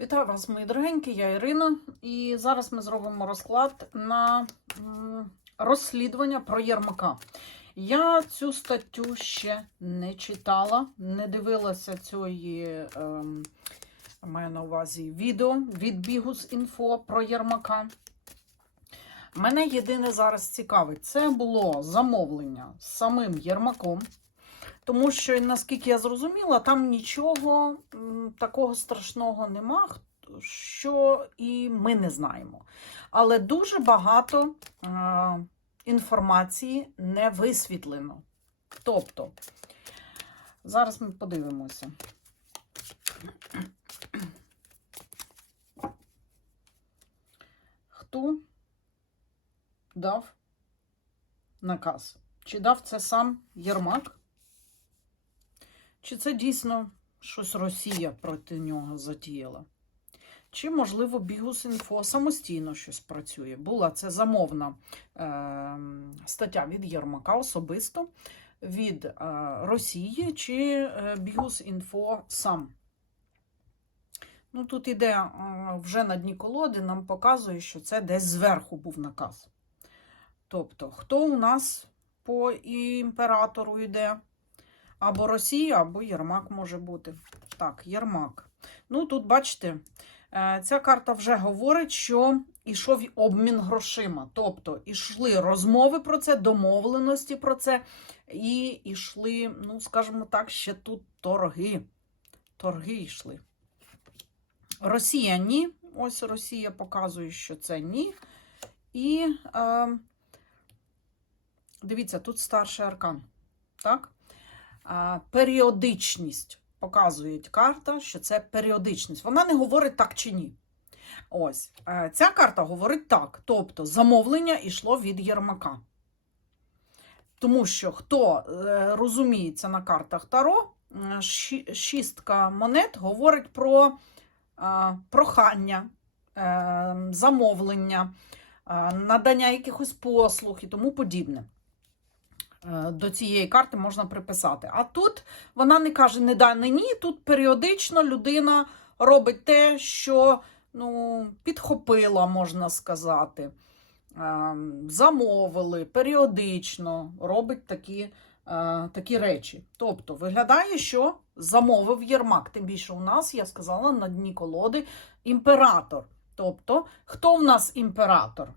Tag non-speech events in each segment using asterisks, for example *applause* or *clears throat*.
Вітаю вас, мої дорогенькі, я Ірина, і зараз ми зробимо розклад на розслідування про Єрмака. Я цю статтю ще не читала, не дивилася цієї, ем, маю на увазі відео від Бігус Інфо про Єрмака. Мене єдине зараз цікавить, це було замовлення з самим Єрмаком. Тому що, наскільки я зрозуміла, там нічого такого страшного нема, що і ми не знаємо. Але дуже багато е, інформації не висвітлено. Тобто, зараз ми подивимося. Хто дав наказ? Чи дав це сам Єрмак? Чи це дійсно щось Росія проти нього затіяла? Чи, можливо, Бігус.Інфо самостійно щось працює? Була це замовна е, стаття від Єрмака особисто від е, Росії чи е, Бігус.Інфо сам. Ну, тут іде е, вже на дні колоди, нам показує, що це десь зверху був наказ. Тобто, хто у нас по імператору йде? Або Росія, або Єрмак може бути. Так, Єрмак. Ну, тут, бачите, е, ця карта вже говорить, що ішов обмін грошима. Тобто, ішли розмови про це, домовленості про це, і ішли, ну, скажімо так, ще тут торги. Торги йшли. Росія ні. Ось Росія показує, що це ні. І е, дивіться, тут старший аркан. Так? Періодичність. Показує карта, що це періодичність. Вона не говорить так чи ні. Ось. Е, Ця карта говорить так. Тобто замовлення йшло від Єрмака. Тому що хто е, розуміється на картах Таро, шістка монет говорить про е, прохання, замовлення, надання якихось послуг і тому подібне. Е, До цієї карти можна приписати. А тут вона не каже не да, не ні. Тут періодично людина робить те, що ну, підхопила, можна сказати. Е, Замовили, періодично робить такі, е, такі речі. Тобто, виглядає, що замовив Єрмак. Тим більше у нас, я сказала, на дні колоди імператор. Тобто, хто в нас імператор?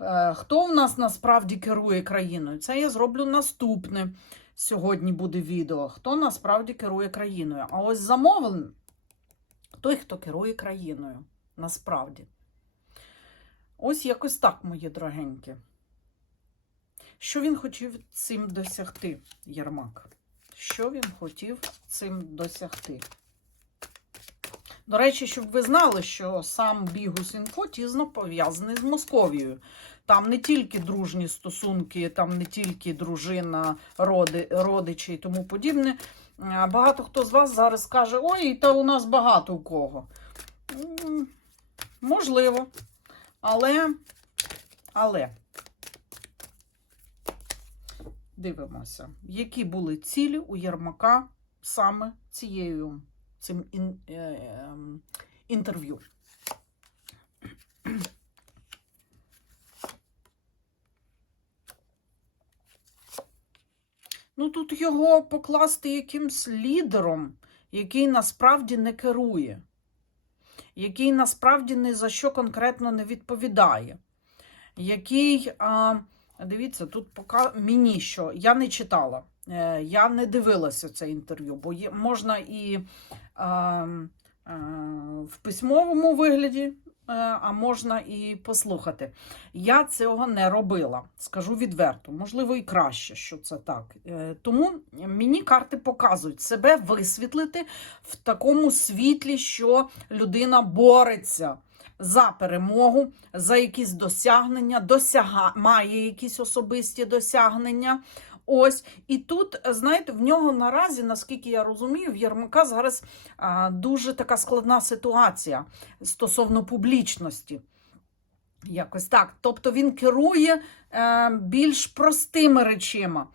Е, Хто в нас насправді керує країною? Це я зроблю наступне. Сьогодні буде відео. Хто насправді керує країною? А ось замовлений той, хто керує країною. Насправді. Ось якось так, мої дорогенькі. Що він хотів цим досягти, Єрмак? Що він хотів цим досягти? До речі, щоб ви знали, що сам Бігус Інфо тісно пов'язаний з Московією. Там не тільки дружні стосунки, там не тільки дружина, роди, родичі і тому подібне. Багато хто з вас зараз каже: ой, та у нас багато у кого. Можливо. Але, але дивимося, які були цілі у Єрмака саме цією цим ін, е, ем, інтерв'ю. Ну, тут його покласти якимсь лідером, який насправді не керує, який насправді ні за що конкретно не відповідає, який, а, дивіться, тут пока мені що, я не читала, е, я не дивилася це інтерв'ю, бо є, можна і в письмовому вигляді, е, а можна і послухати. Я цього не робила, скажу відверто. Можливо, і краще, що це так. Е, Тому мені карти показують себе висвітлити в такому світлі, що людина бореться за перемогу, за якісь досягнення, досяга... має якісь особисті досягнення. Ось, і тут, знаєте, в нього наразі, наскільки я розумію, в Єрмака зараз а, дуже така складна ситуація стосовно публічності. Якось так. Тобто він керує е, більш простими речима.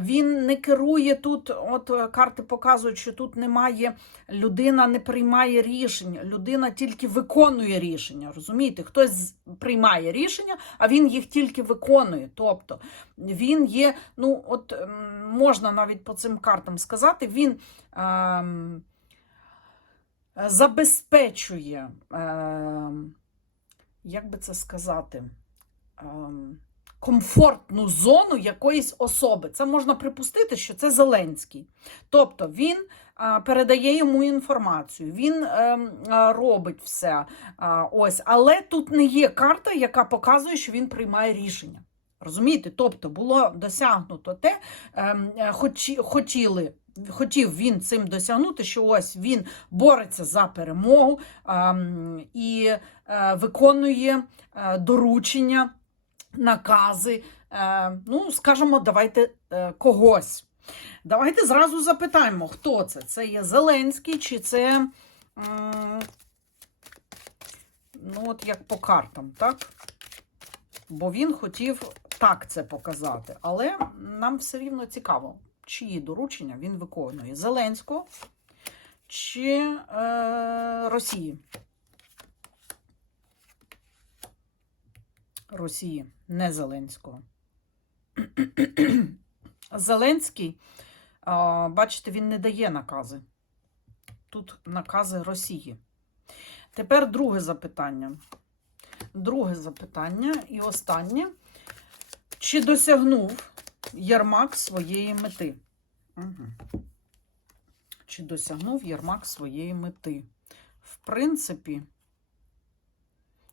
Він не керує тут, от е, карти показують, що тут немає, людина не приймає рішення, людина тільки виконує рішення. Розумієте, хтось приймає рішення, а він їх тільки виконує. Тобто він є, ну от можна навіть по цим картам сказати, він ем, забезпечує. Ем, як би це сказати, ем, комфортну зону якоїсь особи. Це можна припустити, що це Зеленський. Тобто він передає йому інформацію, він ем, робить все. Ось. Але тут не є карта, яка показує, що він приймає рішення. Розумієте? Тобто було досягнуто те, ем, е, хотіли. Хотів він цим досягнути, що ось він бореться за перемогу ем, і е, виконує е, доручення, накази. Е, ну, скажімо, давайте когось. Давайте зразу запитаємо, хто це? Це є Зеленський, чи це. Ну, от як по картам, так? Бо він хотів так це показати. Але нам все рівно цікаво, чиї доручення він виконує: Зеленського чи е, Росії. Росії, не Зеленського. *clears throat* Зеленський, бачите, він не дає накази. Тут накази Росії. Тепер друге запитання. Друге запитання і останнє. Чи досягнув Єрмак своєї мети? Угу. Чи досягнув Єрмак своєї мети? В принципі,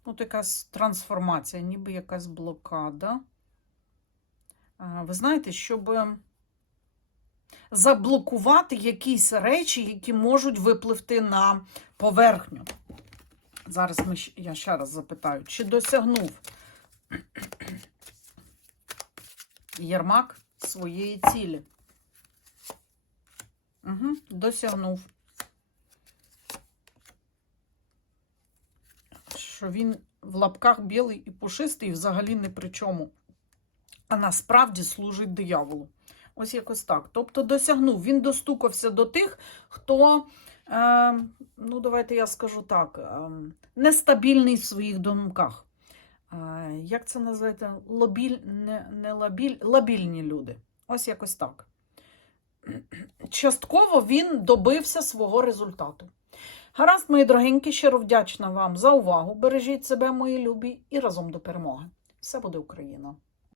Тут якась трансформація, ніби якась блокада. Ви знаєте, щоб заблокувати якісь речі, які можуть випливти на поверхню. Зараз ми, я ще раз запитаю, чи досягнув Єрмак своєї цілі? Угу, досягнув. що він в лапках білий і пушистий, взагалі не при чому. А насправді служить дияволу. Ось якось так. Тобто досягнув, він достукався до тих, хто, е, ну, давайте я скажу так, е, нестабільний в своїх думках. Е, як це називається? Лобіль, не, не лобіль, лобільні люди. Ось якось так. Частково він добився свого результату. Гаразд, мої дорогенькі, щиро вдячна вам за увагу. Бережіть себе, мої любі, і разом до перемоги. Все буде Україна!